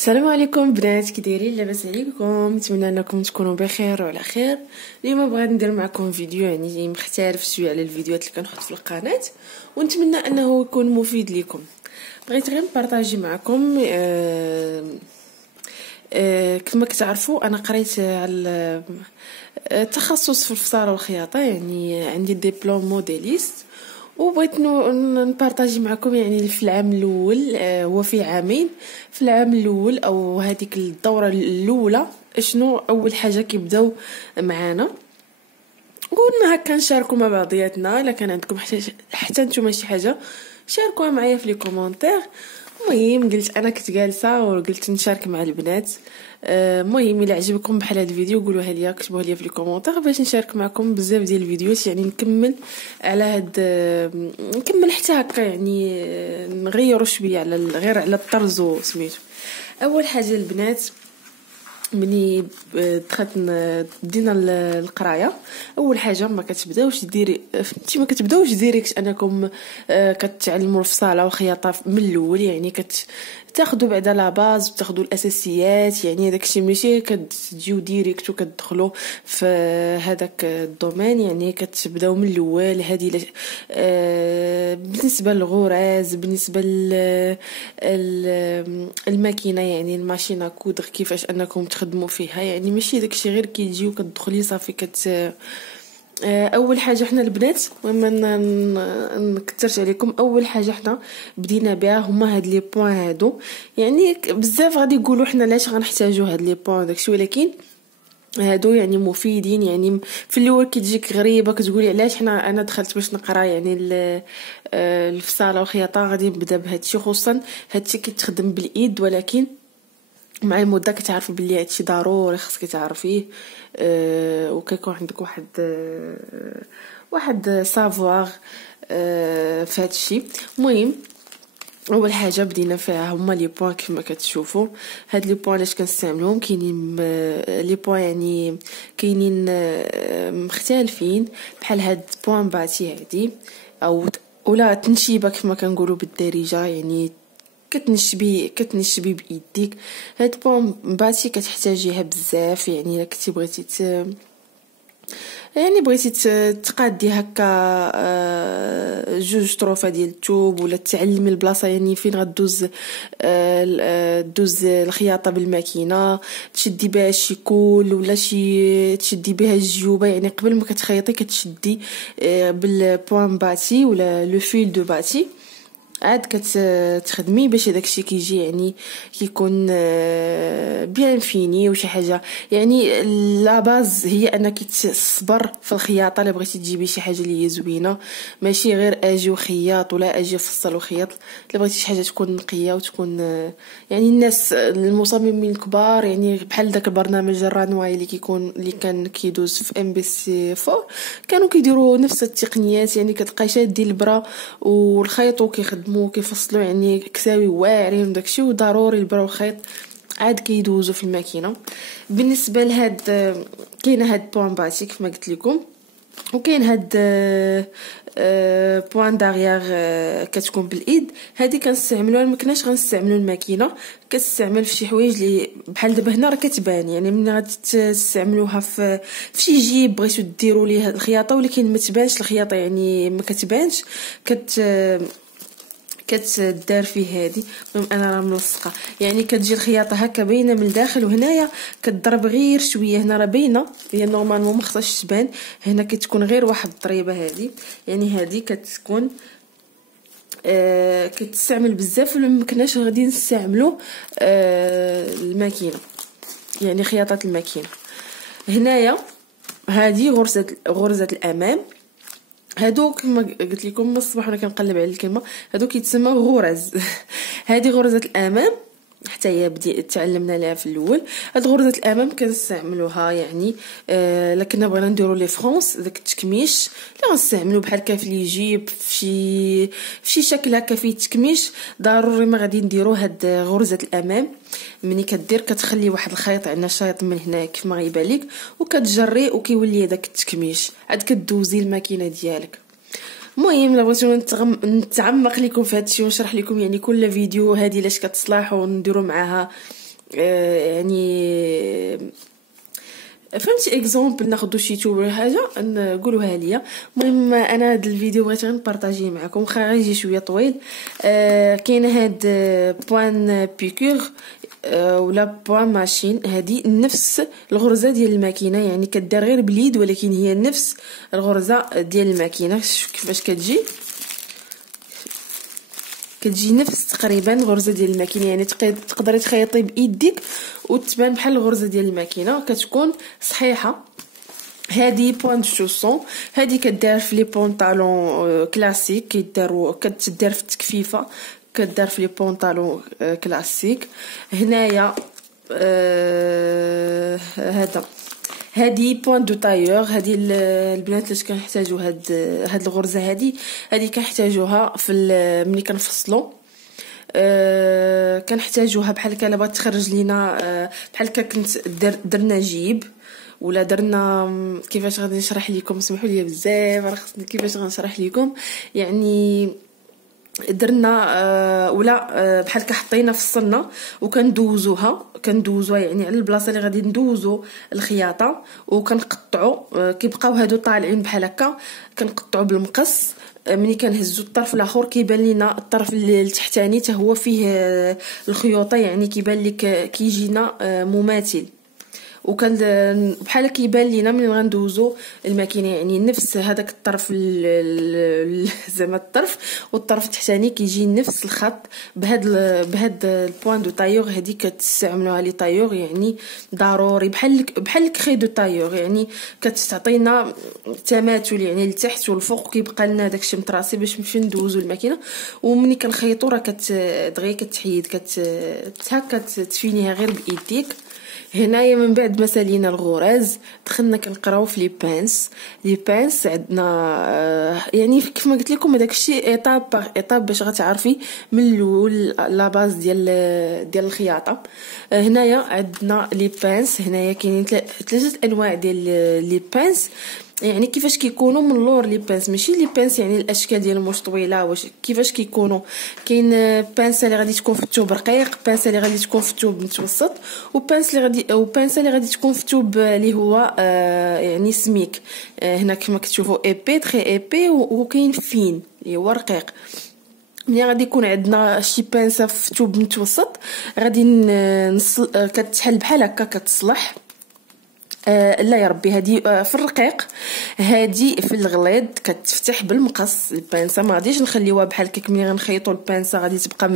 السلام عليكم بنات، كي دايرين؟ لاباس عليكم؟ نتمنى انكم تكونوا بخير وعلى خير. اليوم بغيت ندير معكم فيديو يعني مختلف شويه على الفيديوهات اللي كنحط في القناه، ونتمنى انه يكون مفيد لكم. بغيت غير نبارطاجي معكم كما كتعرفوا انا قريت على التخصص في الفصاله والخياطه، يعني عندي ديبلوم موديليست، وبغيت نبارطاجي معكم يعني في العام الاول. هو في عامين. في العام الاول او هذيك الدوره الاولى شنو اول حاجه كيبداو معانا، قلنا هكا نشاركوا مع بعضياتنا. الا كان عندكم حتى نتوما شي حاجه شاركوها معايا في لي كومونتير. المهم قلت انا كنت جالسه وقلت نشارك مع البنات. المهم الا عجبكم بحال هذا الفيديو قولوها ليا، كتبوها ليا في لي كومونتير باش نشارك معكم بزاف ديال الفيديوهات، يعني نكمل على هاد نكمل حتى هكا، يعني نغيروا شويه على غير على الطرز وسميتو. اول حاجه البنات مني دخلت بدينا القرايه، اول حاجه ما كتبداوش ديري انت ما كتبداوش ديريكت انكم كتعلموا الفصاله والخياطه من الاول، يعني تاخذوا بعدا لا باز وتاخذوا الاساسيات، يعني داكشي ماشي كتجيو ديريكت وكتدخلوا في هذاك الدومين، يعني كتبداو من الاول. هذه بالنسبه للغراز، بالنسبه الماكينه يعني الماشينه كودغ كيفاش انكم تخدموا فيها، يعني ماشي داكشي غير كيجيو كتدخلي صافي اول حاجه حنا البنات وما نكثرش عليكم، اول حاجه حنا بدينا بها هما هاد لي بوين هادو. يعني بزاف غادي يقولوا حنا علاش غنحتاجوا هاد لي بوين داكشي، ولكن هادو يعني مفيدين. يعني في الاول كتجيك غريبه كتقولي علاش انا دخلت باش نقرا يعني الفصاله والخياطه، غادي نبدا بهادشي، خصوصا هادشي كيتخدم بالايد، ولكن مع المده كتعرفي بلي هادشي ضروري خصك تعرفيه. وكيكون عندك واحد سافوار في هادشي. المهم اول حاجه بدينا فيها هما لي بوين كما كتشوفوا. هاد لي بوين لاش كنستعملوهم كاينين لي بوين يعني كاينين مختلفين، بحال هاد بوين باتي هادي او ولا تنشيبه كما كنقولوا بالدارجه، يعني كتنشبي بايديك. هاد بوم باتي كتحتاجيها بزاف، يعني الا كنتي بغيتي تقادي هكا جوج طروفه ديال الثوب، ولا تعلمي البلاصه يعني فين غدوز دوز الخياطه بالماكينه، تشدي بها شي كول ولا شي تشدي بها الجيوبه، يعني قبل ما كتخيطي كتشدي بالبوان باتي ولا لو فيل دو باتي، عاد كتخدمي باش داكشي كيجي يعني كيكون بيان فيني وشي حاجه. يعني لا باز هي انك تصبر في الخياطه. الا بغيتي تجيبي شي حاجه اللي هي زوينه، ماشي غير اجي وخياط ولا اجي فصل وخياط. الا بغيتي شي حاجه تكون نقيه وتكون يعني الناس المصممين الكبار، يعني بحال داك البرنامج الرانواي اللي كان كيدوز في ام بي سي 4، كانوا كيديروا نفس التقنيات. يعني كتلقاي شادين البرا والخيط وكيخدموا كيفصلوا، يعني كساوي واعرين وداكشي، وضروري البرا والخيط عاد كيدوزوا في الماكينه. بالنسبه لهاد كاينه هاد بوين باتي كما قلت لكم، وكاين هاد بوين داريير كتكون بالايد. هذه كنستعملوها ما كناش غنستعملوا الماكينه، كتستعمل في شي حوايج اللي بحال دابا هنا راه كتبان، يعني ملي غتستعملوها في شي جيب بغيتو ديروا ليه الخياطه ولكن ما تبانش الخياطه، يعني ما كتبانش كتدار فيه هذه. المهم انا راه ملصقه، يعني كتجي الخياطه هكا باينه من الداخل، وهنايا كتضرب غير شويه. هنا راه باينه، هي نورمالمون ما خصهاش تبان، هنا كتكون غير واحد الضريبه هذه. يعني هذه كتكون كتستعمل بزاف، ولا ما كناش غادي نستعملوا الماكينه، يعني خياطه الماكينه. هنايا هذه غرزه الامام. هادو كما قلت لكم من الصباح وانا كنقلب على الكلمه، هادو كيتسموا غرز. هذه غرزه الامام حتى هي تعلمنا لها في الاول. هاد غرزه الامام كنستعملوها يعني لكن بغينا نديروا لي فرونس داك التكميش اللي غنستعملوا بحال كافلي يجيب في شي شكل هكا فيه تكميش، ضروري ما غادي نديروا هاد غرزه الامام. مني كدير كتخلي واحد الخيط عندنا شايط من هنا كيف ما غيبان لك، وكتجري وكيولي داك التكميش، عاد كدوزي الماكينه ديالك. المهم الا بغيتو نتعمق لكم في هادشي ونشرح لكم يعني كل فيديو هذه لاش كتصلح ونديروا معاها يعني فهمتي اكزومبل ناخذ شي توب ولا حاجه نقولوها ليا. المهم انا هذا الفيديو بغيت غير نبارطاجيه معكم، واخا غيجي شويه طويل. كاين هاد بوان بيكور ولا بوان ماشين، هذه نفس الغرزه ديال الماكينه، يعني كدار غير باليد ولكن هي نفس الغرزه ديال الماكينه. شوف كيفاش كتجي نفس تقريبا الغرزه ديال الماكينه، يعني تقدري تخيطي بايديك وتبان بحال الغرزه ديال الماكينه، كتكون صحيحه. هذه بوان شوسون، هذه كدار في لي بونطالون كلاسيك، كتدار في التكفيفه، كدار في لي بونطالون كلاسيك. هنايا هذه بوان دو تايور، هذه البنات اللي كنحتاجوا هاد الغرزه هذه كنحتاجوها في ملي كنفصلوا. كنحتاجوها بحال هكا. بغات تخرج لينا بحال هكا كنت درنا جيب ولا درنا كيفاش غادي نشرح لكم، سمحوا لي بزاف راه خصني كيفاش غنشرح لكم. يعني درنا ولا بحال حطينا فصلنا وكندوزوها يعني على البلاصه اللي غادي ندوزو الخياطه، وكنقطعوا كيبقاو هادو طالعين بحال هكا، كنقطعوا بالمقص. ملي كنهزوا الطرف الاخر كيبان لينا الطرف التحتاني حتى هو فيه الخيوطه، يعني كيبان لك كيجينا مماثل، وكان بحال كيبان لينا ملي غندوزو الماكينه، يعني نفس هذاك الطرف زعما الطرف والطرف التحتاني كيجي نفس الخط. بهاد البوان دو تايور هذه كتستعملوها لي تايور، يعني ضروري بحال كري دو تايور، يعني كتعطينا تماثل يعني لتحت والفوق، وكيبقى لنا داكشي متراصي باش نمشي ندوزو الماكينه. ومني كنخيطو راه دغيا كتحيد هكا تفينيها غير بايديك. هنايا من بعد ما سالينا الغراز دخلنا كنقراو في لي بانس عندنا يعني كيف ما قلت لكم هذاك الشيء ايطاب باغ ايطاب باش غتعرفي من الاول لا باز ديال الخياطه. هنايا عندنا لي بانس، هنايا كاينين ثلاثه انواع ديال لي بانس، يعني كيفاش كيكونوا من اللور لي بانس، ماشي لي بانس يعني الاشكال ديال المش طويله واش كيفاش كيكونوا. كاين بانسه اللي غادي تكون في الثوب رقيق، بانسه اللي غادي تكون في الثوب متوسط، وبانسه اللي غادي تكون في الثوب اللي هو يعني سميك. هنا كما كتشوفوا ايبي تري ايبي، وكاين فين اللي هو رقيق. ملي غادي يكون عندنا شي بانسه في الثوب متوسط غادي كتحل بحال هكا كتصلح. لا يا ربي، هذه في الرقيق، هذه في الغليظ كتفتح بالمقص. البانسه ما غاديش نخليوها بحال هكا، ملي غنخيطوا البانسه غادي تبقى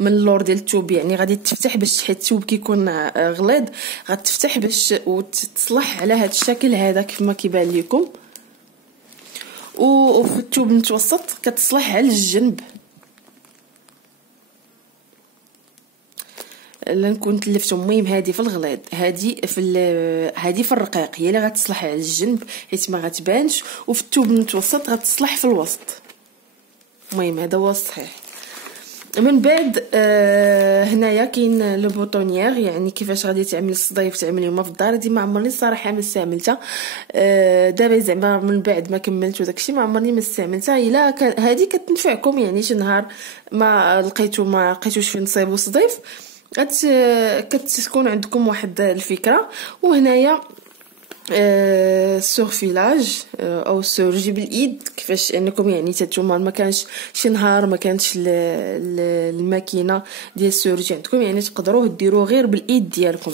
من اللور ديال الثوب، يعني غادي تفتح باش حيت الثوب كيكون غليظ غتفتح باش وتصلح على هذا الشكل هذا كيف ما كيبان لكم. وفي الثوب المتوسط كتصلح على الجنب. لا نكون تلفتهم. المهم هذه في الغليظ، هذه في الرقيق هي اللي غتصلح على الجنب حيت ما غتبانش، وفي الثوب المتوسط غتصلح في الوسط. المهم هذا هو الصحيح. من بعد هنايا كاين لو بوطونيير، يعني كيفاش غادي تعمل الصدايف تعملي هما في الدار. دي ما عمرني الصراحه ما استعملتها. دابا زعما من بعد ما كملت وداكشي ما عمرني ما استعملتها. الا هذه كتنفعكم يعني شي نهار ما لقيتوش فين تصيبوا صديف كتكون عندكم واحد الفكره. وهنايا سورفيلاج او سورجي بالايد، كيفاش انكم يعني نتوما ما كانش شي نهار ما كانش الماكينه ديال السورجي عندكم، يعني تقدروا ديروه غير بالايد ديالكم.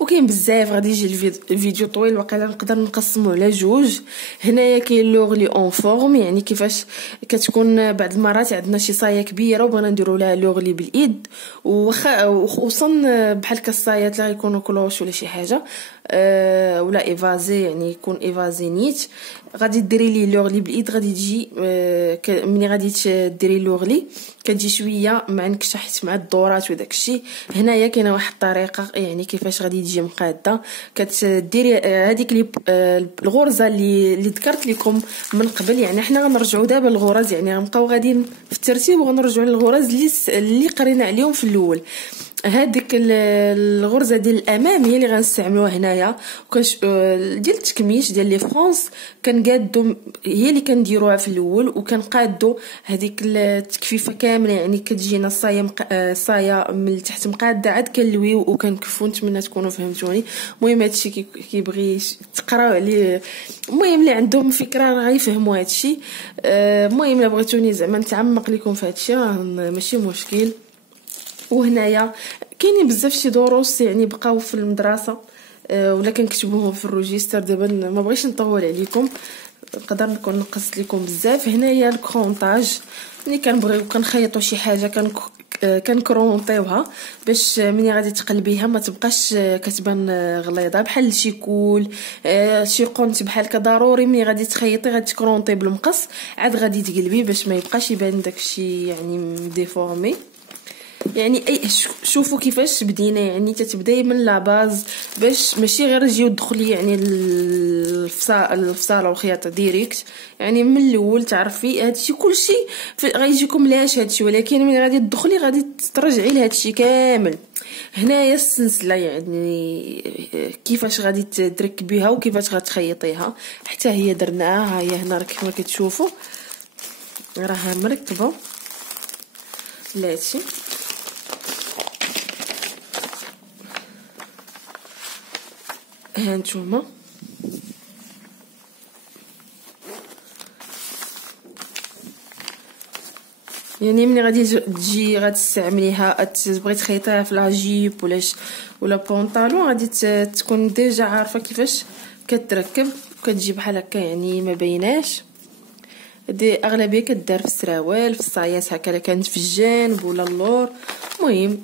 وكاين بزاف غادي يجي الفيديو طويل، وقيلا نقدر نقسموه على جوج. هنايا كاين لوغلي اون فورم، يعني كيفاش كتكون بعض المرات عندنا شي صايه كبيره وبغينا نديروا لها لوغلي بالايد، وخصوصا بحال الصايات اللي غيكونوا كلوش ولا شي حاجه ولا ايفازي، يعني يكون ايفازي نيت. غادي ديري لي لوغلي بالايد، غادي تجي ملي غادي ديري لوغلي كتجي شويه مع نكشحت مع الدورات وداك الشيء. هنايا كاينه واحد الطريقه يعني كيفاش غادي تجي مقاده. كتديري هذيك الغرزه اللي ذكرت لكم من قبل، يعني حنا غنرجعوا دابا للغرز، يعني غنبقاو غاديين في الترتيب وغنرجعوا للغرز اللي قرينا عليهم في الاول. هذيك الغرزه ديال الامام هي اللي غنستعملوها هنايا. ديال التكميش ديال لي فرونس كنقادو، هي اللي كنديروها في الاول، وكنقادو هذيك التكفيفه كامله، يعني كتجينا صايه من التحت مقاده، عاد كنلويو وكنكفو. نتمنى تكونوا فهمتوني. المهم هادشي كيبغي تقراو عليه، المهم اللي عندهم فكره راه يفهموا هادشي. المهم الا بغيتوني زعما نتعمق لكم في هادشي ماشي مشكل. وهنايا كاينين بزاف شي دروس يعني بقاو في المدرسه ولا كنكتبوهم في الروجيستر. دابا ما بغيتش نطول عليكم، نقدر نكون نقصت لكم بزاف. هنايا الكرونطاج، ملي كنبغيو كنخيطوا شي حاجه كنكرونطيوها باش ملي غادي تقلبيها ما تبقاش كتبان غليظه بحال شي كول شي قنت بحال هكا. ضروري ملي غادي تخيطي غادي تكرونطي بالمقص، عاد غادي تقلبي باش ما يبقاش يبان داكشي يعني ديفورمي. يعني شوفوا كيفاش بدينا، يعني تتبداي من لا باز باش ماشي غير تجيو تدخلي يعني الفصاله والخياطه ديريكت. يعني من الاول تعرفي هادشي كلشي غيجيكم لاش هادشي، ولكن ملي غادي تدخلي غادي ترجعي لهادشي كامل. هنايا السلسله يعني كيفاش غادي تركبيها وكيفاش غتخيطيها حتى هي درناها. هي هنا كما كتشوفوا راها مركبه لاتي. هانتوما يعني ملي غادي تجي غتستعمليها تبغي تخيطيها في لا جيب ولا بونطالون، غادي تكون ديجا عارفه كيفاش كتركب. كتجي بحال هكا يعني ما بيناش. دي اغلبيه كدار في السراوال في الصايات هكا، الا كانت في الجانب ولا اللور. المهم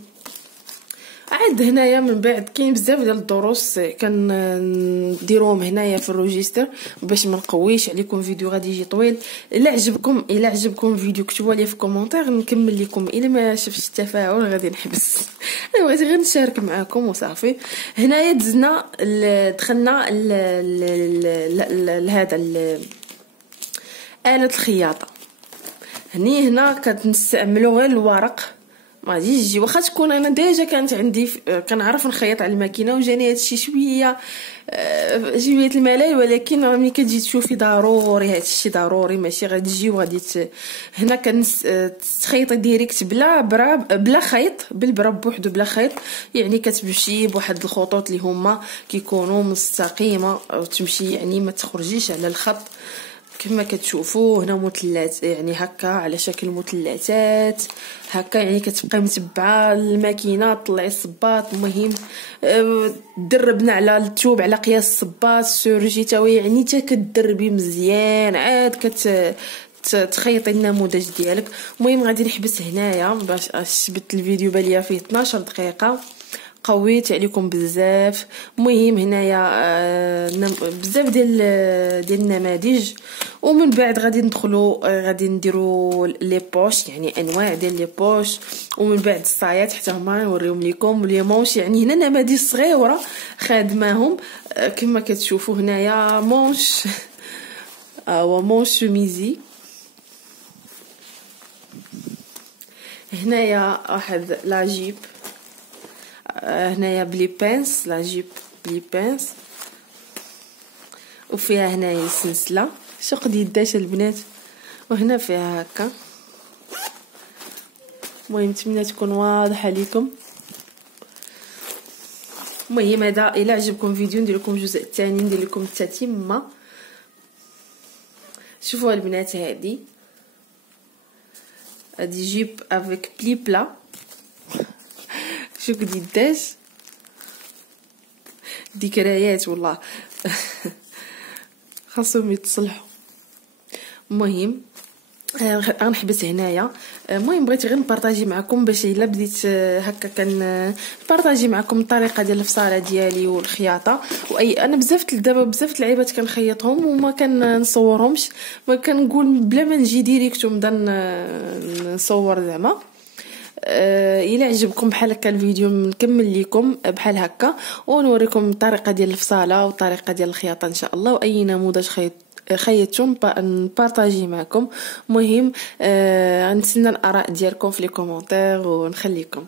عاد هنايا من بعد كاين بزاف ديال الدروس كنديروهم هنايا في الروجيستر باش ما نقويش عليكم فيديو غادي يجي طويل. الا عجبكم الفيديو كتبوا لي في كومونتير نكمل لكم. الا ما شفتش التفاعل غادي نحبس. انا بغيت غير نشارك معكم وصافي. هنايا دخلنا لهذا آلة الخياطه. هنا كنستعملوا غير الورق، ما غاديش تجي. واخا تكون انا ديجا كانت عندي كنعرف نخيط على الماكينه وجاني هادشي شويه الملل، ولكن ملي كتجي تشوفي ضروري هادشي ضروري، ماشي غادي تجي وغادي هنا تخيطي ديريكت بلا خيط، بالبرا بوحدو بلا خيط. يعني كتمشي بواحد الخطوط اللي هما كيكونوا مستقيمه وتمشي يعني ما تخرجيش على الخط كما كتشوفوا هنا. مثلثات يعني هكا على شكل مثلثات هكا، يعني كتبقاي متبعه الماكينه طلعي الصباط. المهم دربنا على التوب على قياس الصباط سورجي تاوي، يعني حتى كتدربي مزيان عاد تخيطي النموذج ديالك. المهم غادي نحبس هنايا باش شبت الفيديو باليا فيه 12 دقيقه، قويت عليكم بزاف. المهم هنايا بزاف ديال النماذج. ومن بعد غادي غادي نديرو لي بوش، يعني انواع ديال لي بوش. ومن بعد الصايات حتى هما نوريهم لكم لي مونش، يعني هنا نماذج صغيره خادماهم كما كتشوفوا هنايا. مونش مونش شوميزي. هنايا واحد لا جيب، هنايا بلي بانس، لا جيب بلي بانس، وفيها هنايا السلسله شق يداش البنات، وهنا فيها هكا. المهم نتمنى تكون واضحه لكم. المهم هذا الا عجبكم فيديو ندير لكم الجزء الثاني، ندير لكم التتمه. شوفوا البنات هذه جيب افيك بلي بلا، شوف قد يداش ذكريات والله. خاصهم يتصلحوا. المهم غنحبس هنايا. المهم بغيت غير نبارطاجي معكم باش الا بديت هكا نبارطاجي معكم الطريقه ديال الفصاله ديالي والخياطه. انا دابا بزاف اللعيبات كنخيطهم وما كنصورهمش، ما كنقول بلا ما نجي ديريكت ونبدا نصور زعما. الى عجبكم بحال هكا الفيديو نكمل لكم بحال هكا ونوريكم الطريقه ديال الفصاله والطريقه ديال الخياطه ان شاء الله، واي نموذج خيطتم نبارطاجي معكم. مهم نتسنى الاراء ديالكم في لي كومونتير ونخليكم.